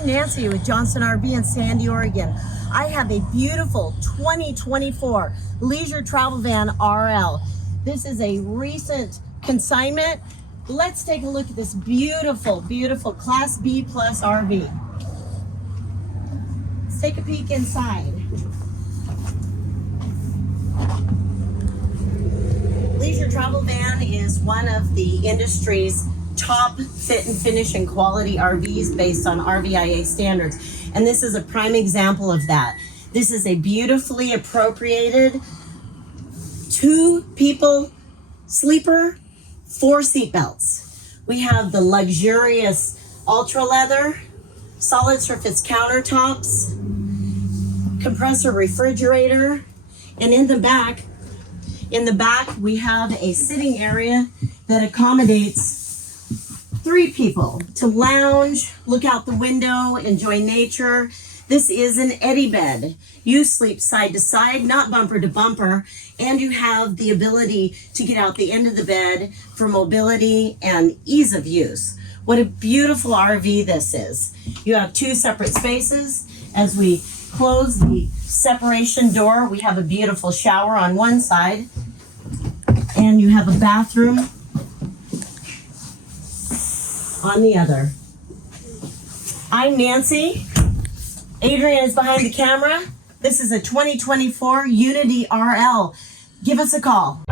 I'm Nancy with Johnson RV in Sandy, Oregon. I have a beautiful 2024 leisure travel van RL. This is a recent consignment. Let's take a look at this beautiful, beautiful Class B plus RV. Let's take a peek inside. Leisure travel van is one of the industry's top fit and finish and quality RVs based on RVIA standards. And this is a prime example of that. This is a beautifully appropriated 2-people sleeper, 4 seat belts. We have the luxurious ultra leather, solid surface countertops, compressor refrigerator, and in the back we have a sitting area that accommodates 3 people to lounge, look out the window, enjoy nature. This is an eddy bed. You sleep side to side, not bumper to bumper, and you have the ability to get out the end of the bed for mobility and ease of use. What a beautiful RV this is. You have 2 separate spaces. As we close the separation door, we have a beautiful shower on one side, and you have a bathroom on the other. I'm Nancy. Adrian is behind the camera. This is a 2024 Unity RL. Give us a call.